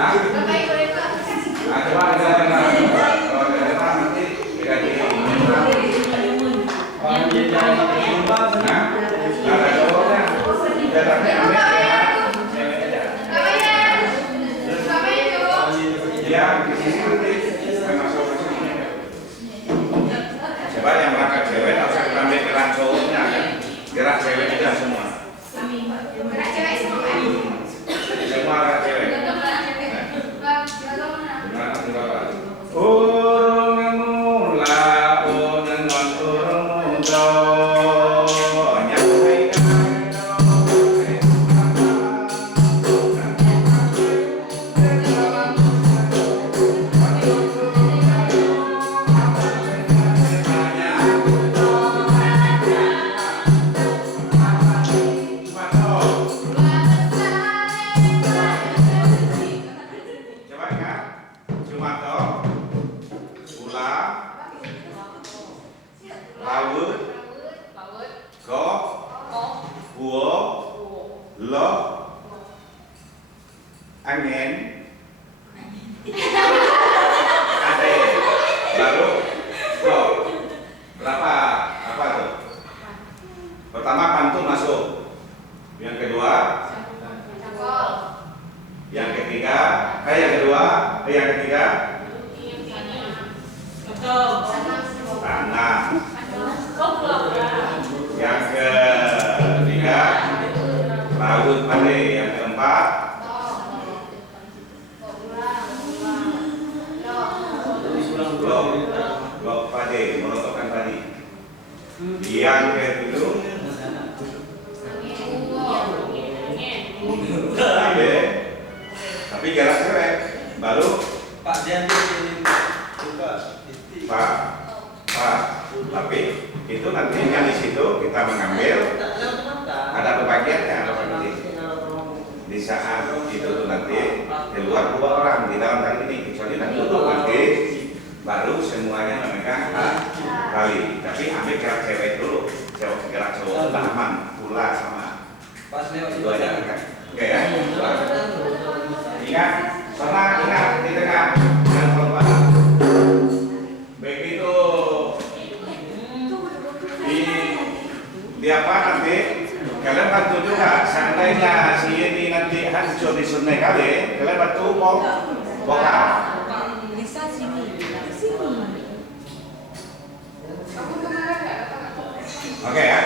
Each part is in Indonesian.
Nah, coba kita dengar. Kalau dengar nanti kita ada cowoknya, jaraknya ambil ya, di sini nanti kita masuk ke sini. Coba yang berangkat cewek, harus kita ambil gerak cowoknya kan, gerak cewek aja semua. Semua gerak cewek. Urung mula dengan urung muda. Angin, ade, baru, go. Berapa? Apa tuh? Pertama pantun masuk. Yang kedua, yang ketiga, yang kedua, yang ketiga, tanah. Yang ketiga, laut pade. Yang keempat, blok padi, merotokkan padi. Yang kedua, tapi jarak cewek. Baru Pak Janji ini buka. Pak. Tapi itu nanti yang di situ kita mengambil ada pembagiannya nanti. Di saat itu tuh nanti keluar 2 orang di dalam kali ini, kecuali nanti baru semuanya memegang tali. Tapi ambil gerak cewek dulu, gerak cowok aman, pula sama. Pas lewat Itu aja kan? Oke ya. Ingat, di tengah jangan lupa. Begitu di apa nanti kalian bantu juga. Seandainya si ini nanti hancur di sungai kali, kalian bantu bokap. Bisa sini. Oke ya.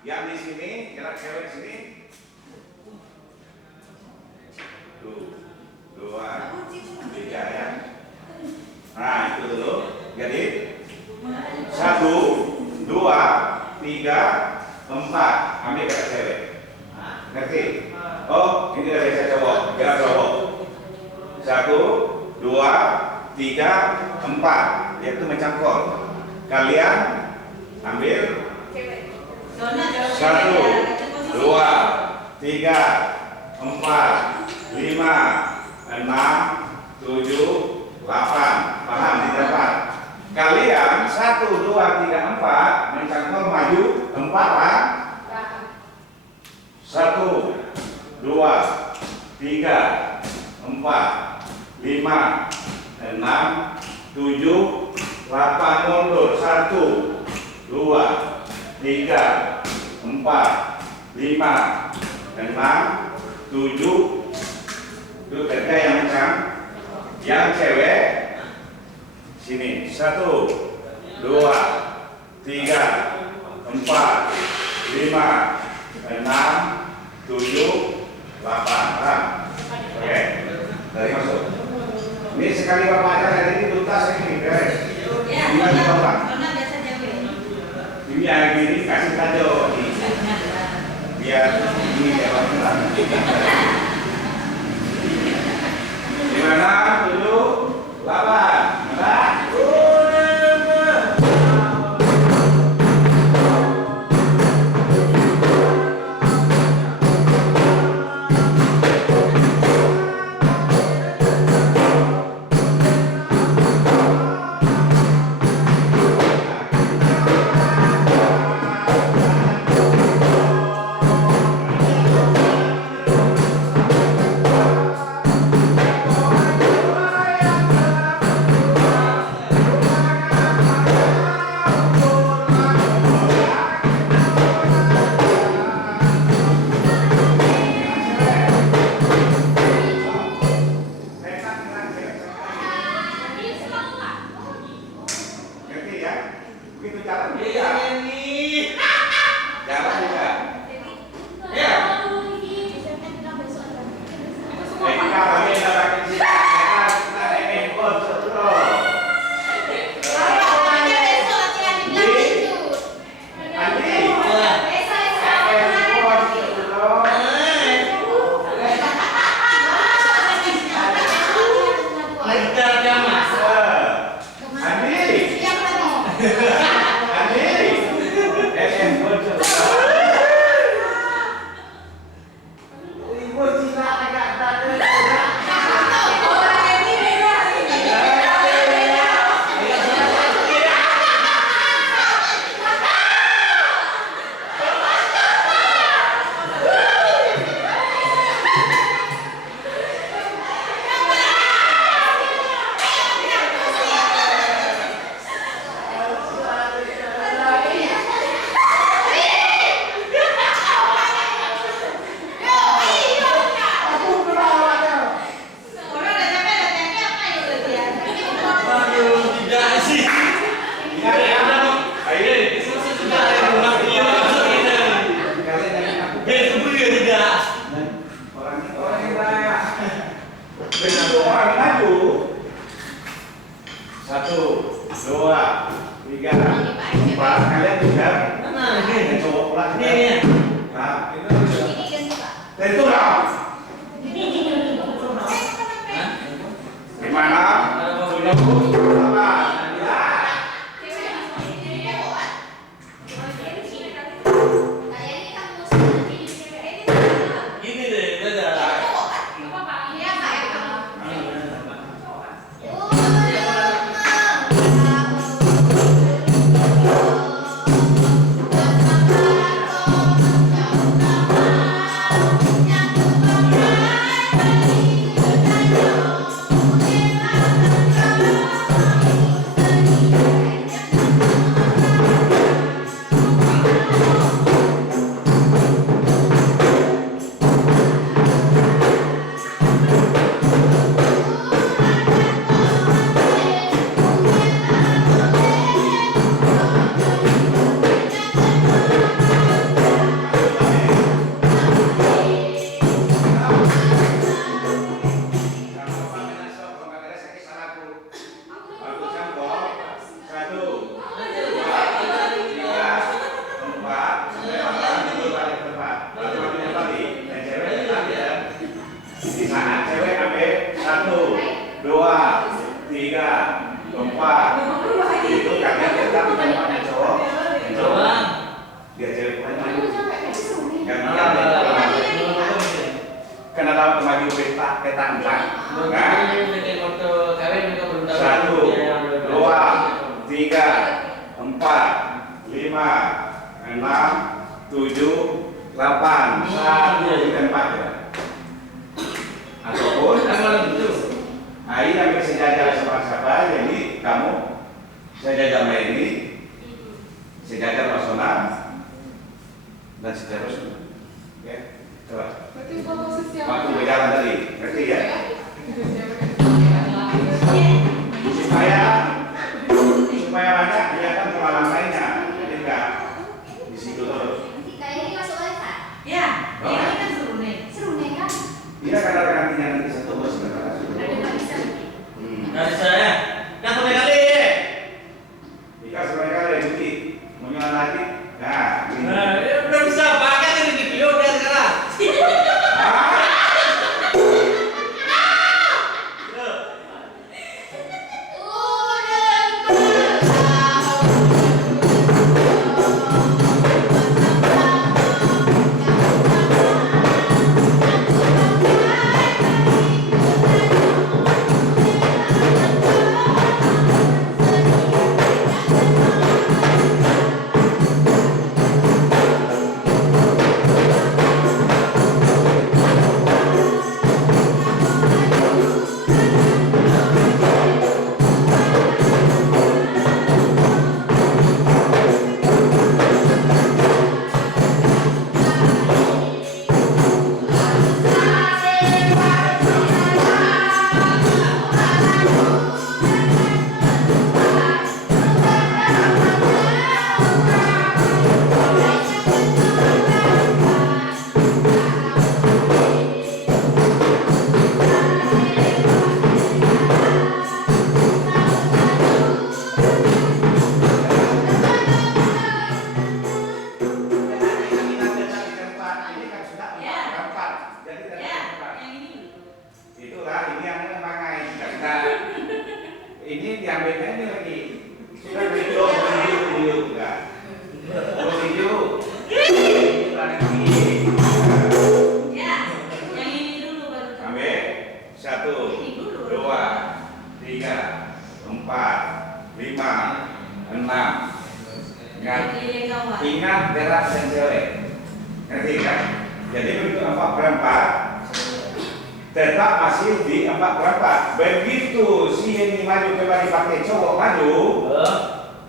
Yang di sini, gerak cewek sini. 2, 3 ya. Nah, itu dulu. Jadi 1, 2, 3, 4. Ambil gerak cewek. Ngerti? Oh, ini udah biasa cowok. Gerak cowok. 1, 2, 3, 4. Dia itu mencangkol. Kalian ambil 1, 2, 3, 4, 5, 6, 7, 8. Paham? Didapat. Kalian 1, 2, 3, 4 mencangkol maju 4 lah. 1, 2, 3, 4, 5, 6, 7, 8 mundur. 1, 2, 3, 4, 5, 6, 7. Itu kerja yang mencang. Yang cewek sini. 1, 2, 3, 4, 5, 6, 7, 8. Oke. Dari masuk. Ini sekali bapak aja dari ini tuntas ini, guys. Gimana bapak? Gimana? 7, 8. Ada? Ngerti ya? Begitu jalan juga. Jalan juga. Ya. Kita bagi dapat kita ini pun terus. Orang maju 1, 2, 3, 4. Kalian juga coba pulang ini. Nah, itu dong. Gimana? Dan seterusnya, ya, coba. Waktu berjalan tadi, ngerti ya? Supaya banyak kelihatan pengalaman lainnya, jadi enggak di situ terus. Kayaknya masuk lagi kan? Ya, ini kan seru nih. Seru nih kan? Iya, karena nantinya nanti satu bos sebentar. Ada nggak bisa? Dari saya, yang sampai kali. Jika sebagai kali Budi mau nyala lagi, nah, ini. Udah bisa pakai ini di video udah sekarang. enam. Ingat gerak dan cewek. Ngerti kan? Jadi begitu 4 per 4 tetap masih di 4 per 4. Begitu si ini maju kembali pakai cowok maju,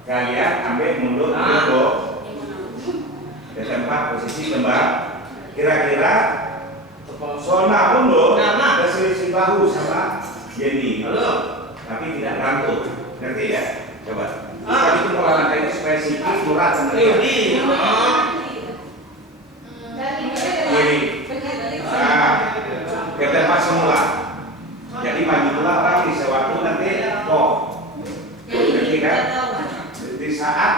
kalian ambil mundur ke tempat posisi kembang. Kira-kira Sona mundur berselisih bahu sama Jenny, tapi tidak rantut. Ngerti ya? Coba. Tadi itu pola langkahnya spesifik, murah sebenarnya. Nah, ke tempat semula. Jadi maju pula lagi sewaktu nanti kok. Ngerti kan? Di saat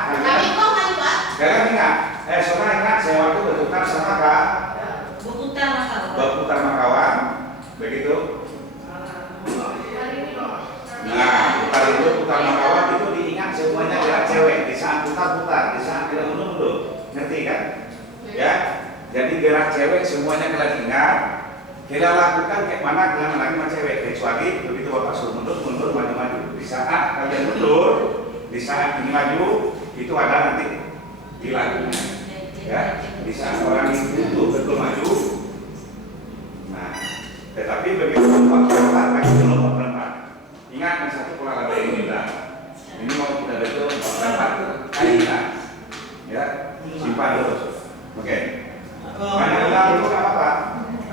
kalian ingat, Sona ingat sewaktu berputar sama kak. Berputar makawan, begitu. Nah, putar makawan itu diingat semuanya gerak cewek di saat putar-putar, di saat gerak mundur-mundur. Ngerti kan? Ya. Jadi gerak cewek semuanya kalian ingat. Kita lakukan kayak mana kalian lagi sama cewek, kecuali begitu bapak suruh mundur, maju-maju. Di saat kalian mundur, di saat ini maju, itu ada nanti di lagunya. Ya, di saat orang itu betul maju. Nah, tetapi begitu waktu lagi belum berempat. Ingat yang satu pola laba ini lah. Ini mau kita betul berempat kali lah. Ya, simpan dulu. Oke. Banyak ulang dulu nggak apa-apa.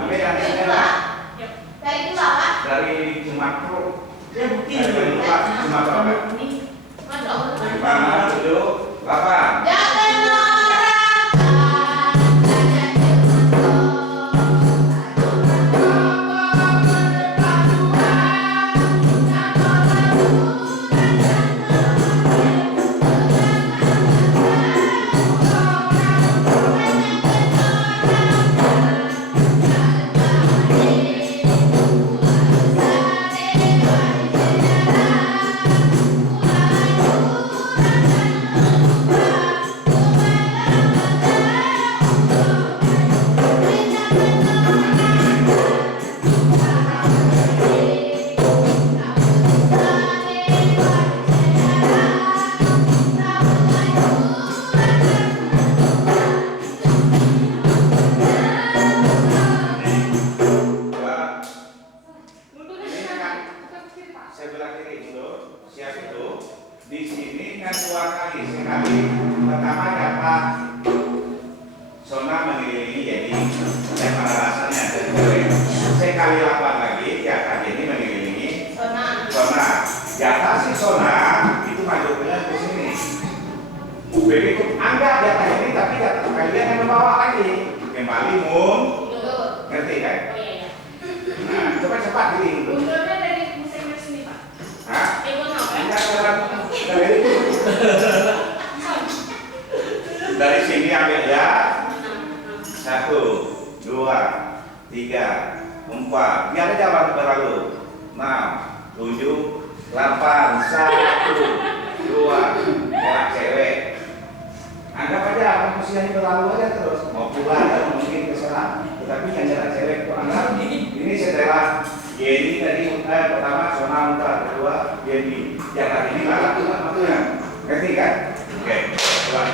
Ambil yang dari Sumatera. Dari Sumatera. Mana dulu, Bapak? Dari sini ambil ya. 1, 2, 3, 4. Biar aja waktu berlalu. 6, 7, 8. 1, 2. Gerak cewek. Anggap aja usianya berlalu aja terus. Mau pulang atau mungkin terserah. Tetapi yang gerak cewek itu anggap ini setelah Jenny tadi pertama Sona muntah, kedua Jenny. Yang ini lah lakukan waktunya. Ngerti kan? Oke, pulang.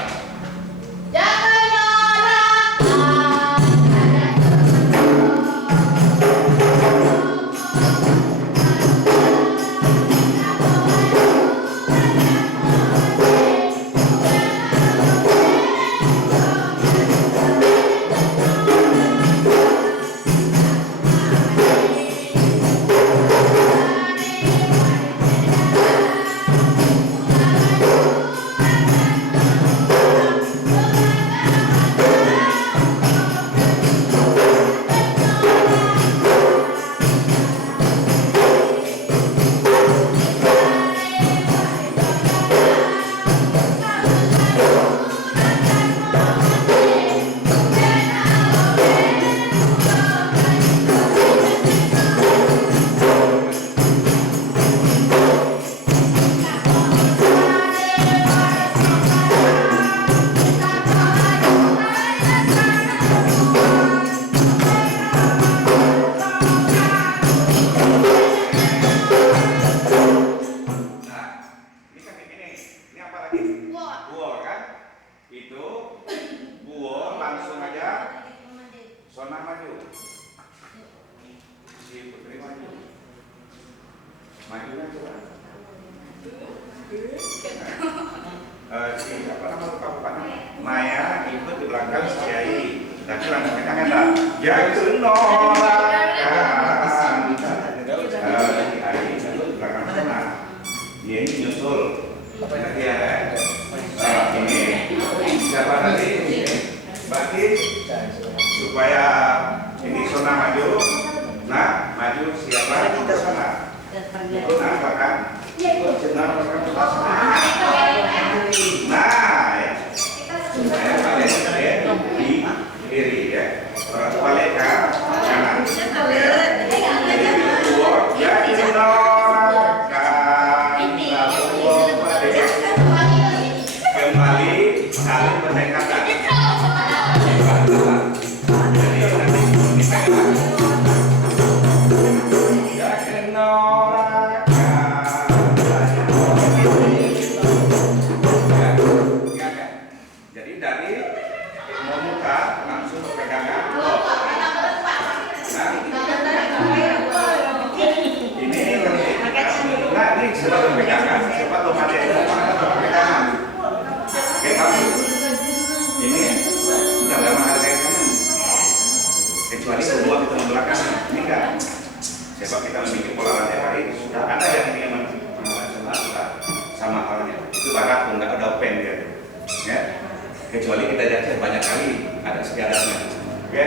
si apa nama lupa Maya ikut di belakang si Kiai. Tapi langkah pegangan dah. Ya kenorakan. Kiai ikut di belakang sana. Dia ini nyusul. Nanti ya. Ini siapa tadi? Berarti supaya ini zona maju. Nah, maju siapa ke sana? Itu nah bahkan ikut jenah bahkan ke sana. Nah, ya. Saya balik di kiri ya. Orang balik ke kanan. Jadi dua ya dinorakan. Kembali saling berdekatan. Jadi dari memutar langsung berpegangan. Ini nah ini sebab berpegangan, sebab tomatnya itu berpegangan. Oke kamu ini sudah lama ada yang sana. Kecuali kedua kita membelakang ini enggak. Sebab kita memiliki pola rantai hari sudah ada yang sama halnya. Itu barat pun nggak ada pen dia. Ya. Kecuali kita jajah banyak kali ada sekiarannya. Oke.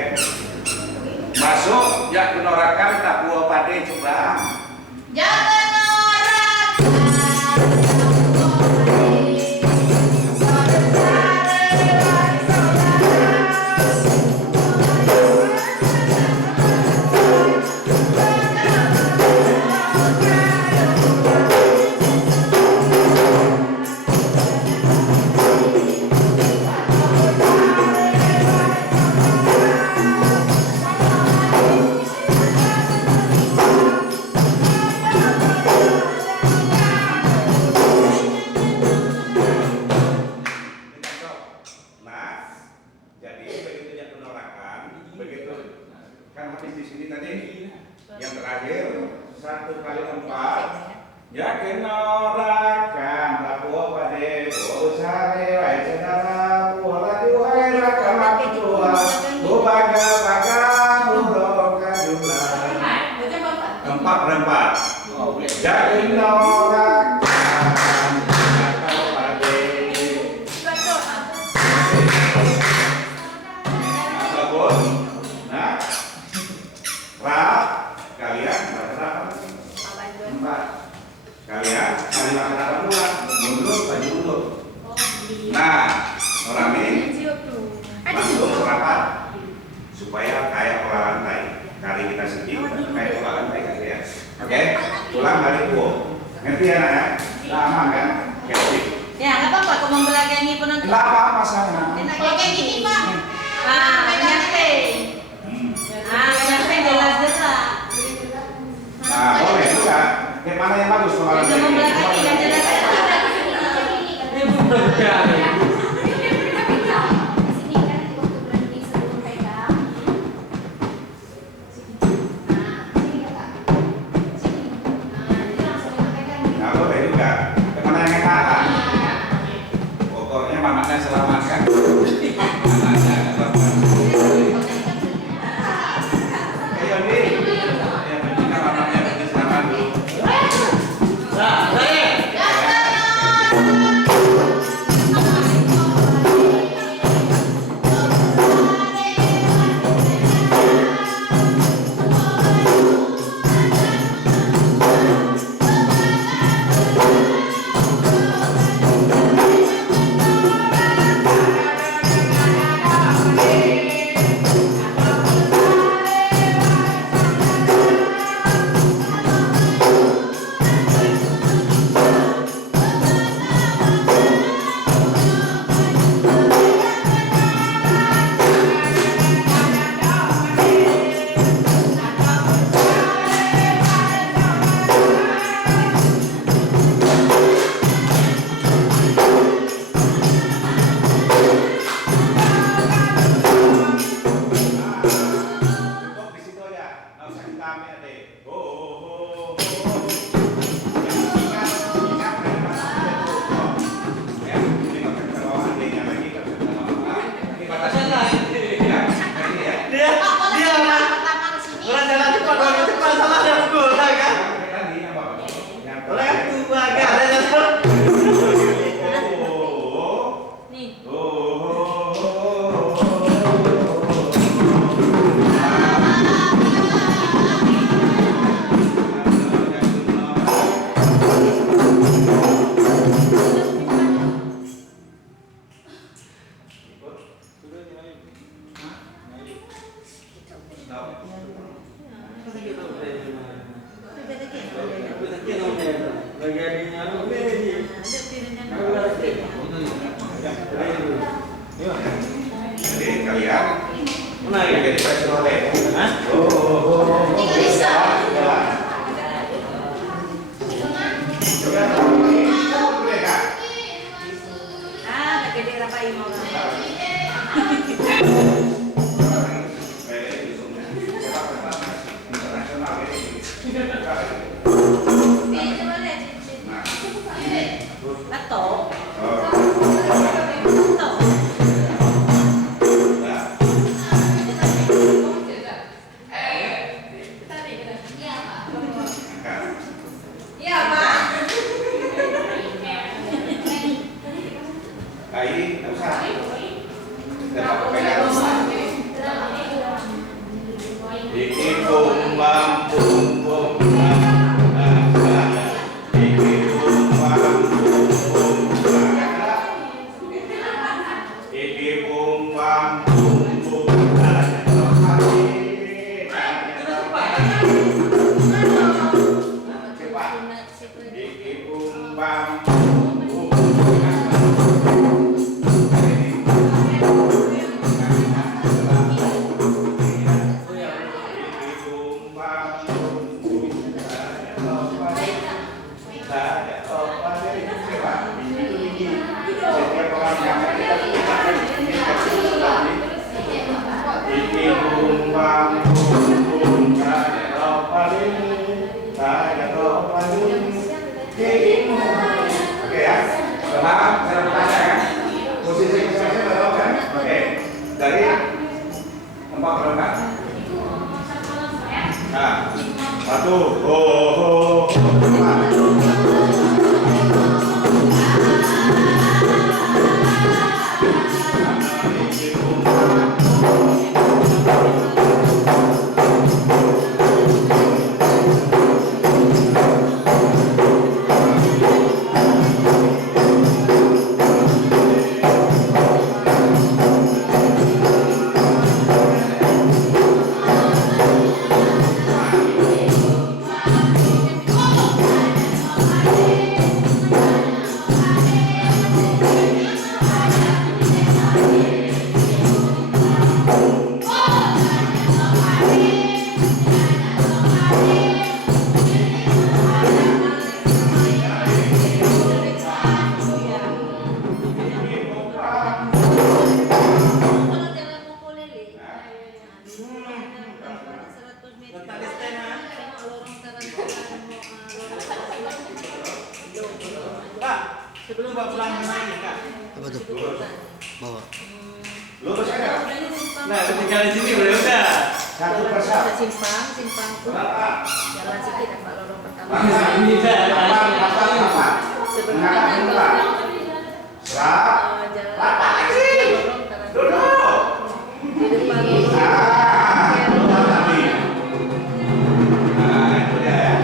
Masuk ya kenorakan tak buah pade coba. Kan habis di sini tadi yang terakhir 1 kali 4 ya kenorakan lapuo pade usare wae cenara pola diwae rakama tua bubaga baga buroka jumlah 4 berempat ya kenorakan lapuo pade kalian berapa? 4. Kalian kali makan bulan mundur baju mundur. Nah, orang ini langsung rapat supaya kayak pola rantai. Kali kita sedikit kayak pola rantai kan ya. Oke, pulang balik gua. Ngerti ya nak? Lama kan? Ya, nggak apa-apa. Kau membelah kayak ini pun nanti. Nggak apa-apa sana. Kayak gini pak. Menyampe. Menyampe jelas-jelas. Nah, boleh juga. Yang mana yang bagus pola rantai? Yang membelah kaki nggak jelas. Nah, boleh juga. Yang mana yang enak? Pokoknya mamaknya selamatkan. Anaknya selamatkan. Ayo nih. Yang penting mamaknya selamat dulu. kayo mo. Ato. Iya, Pak. Aí, não sabe. Dapat pegang. Iki bum bam bum bum bam. Iki bum bam bum bum bam. Iki bum bam bum bum bam. Iki bum bam bum bum Oke ya, paham cara bertanya kan? Posisi masing-masing udah tahu kan? Oke, dari tempat berangkat. Nah, satu, Sebelum pulang lagi, Kak. Apa tuh? Bawa. lurus aja. Nah, tinggal di sini udah. Satu Jalan persatu. simpang tuh. Berapa? Jalan sedikit Pak lorong pertama. Ini dah. Sebelumnya Duduk. di depan Itu dia ya.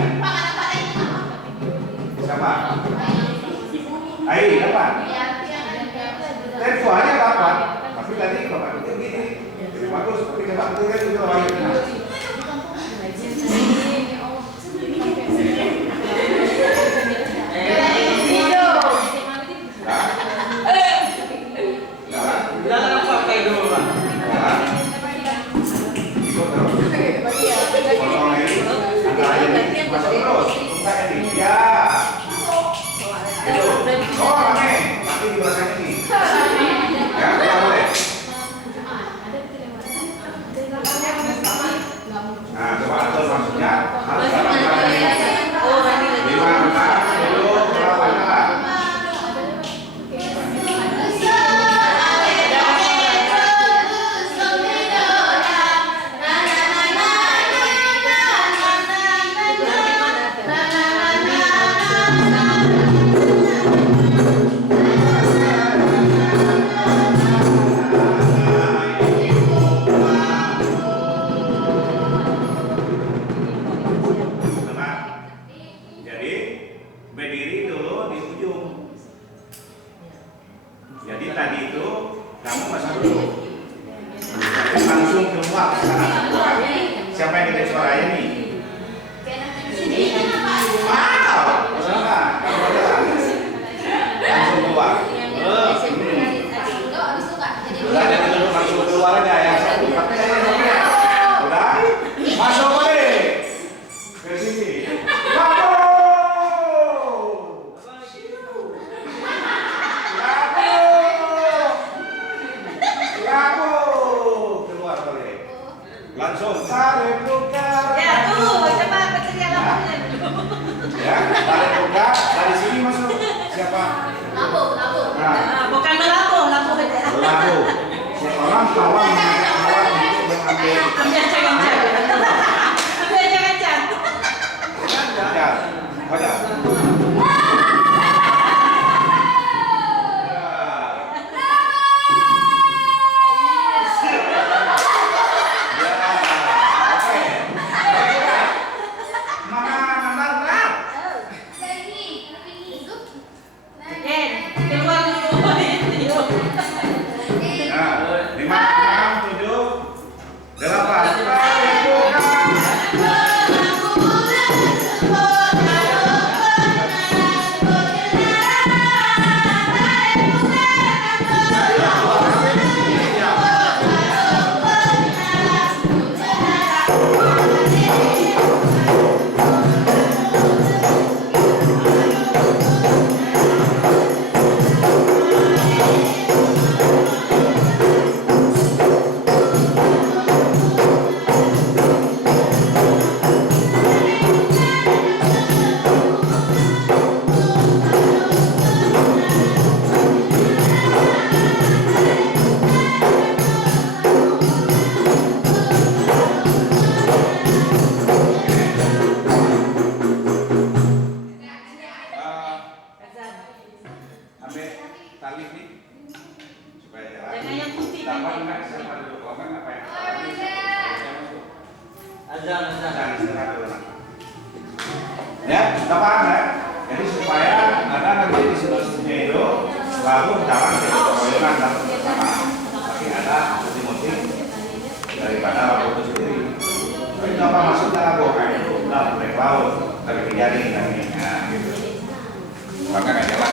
Siapa? Ayo, dapat. Teleponnya dapat. Tapi tadi bapak itu gini. Jadi bagus, tapi coba ketika itu lagi. Jangan pakai dulu, Pak. Masuk terus. Buka ini. Ya. Itu. Oh, rame. Tapi di belakang ini. Ya, kita boleh. Nah, coba atur maksudnya. Harus dapat belakang ini. 5 menit. Duduk, berapa jalan? Jadi berdiri dulu di ujung. Jadi tadi itu kamu masuk dulu. Langsung keluar ke sana. Siapa yang gede suaranya nih? Wow, sama. Kamu aja. Langsung keluar. Udah jadi dulu langsung keluar aja yang satu. Udah, masuk boleh. Ke sini. Nah, bukan melabuh aja. lalu seorang kawan untuk mengambil Ambil cang-cang. Ambil cang-cang. Ya, baca. Keluar dulu. Lima, enam, tujuh, delapan. Ambil tali ini supaya jalan. Jangan yang putih. Dapat enggak siapa dulu komen apa yang? Azan. Jangan istirahat dulu. Ya, nggak paham ya? Jadi supaya ada nanti di situ-situnya itu lalu jalan ke koyonan dan bersama. Tapi ada motif daripada lagu itu sendiri. Tapi apa maksudnya lagu kayak itu? Udah naik laut, tapi kejadian ini, nah gitu. Maka nggak jalan.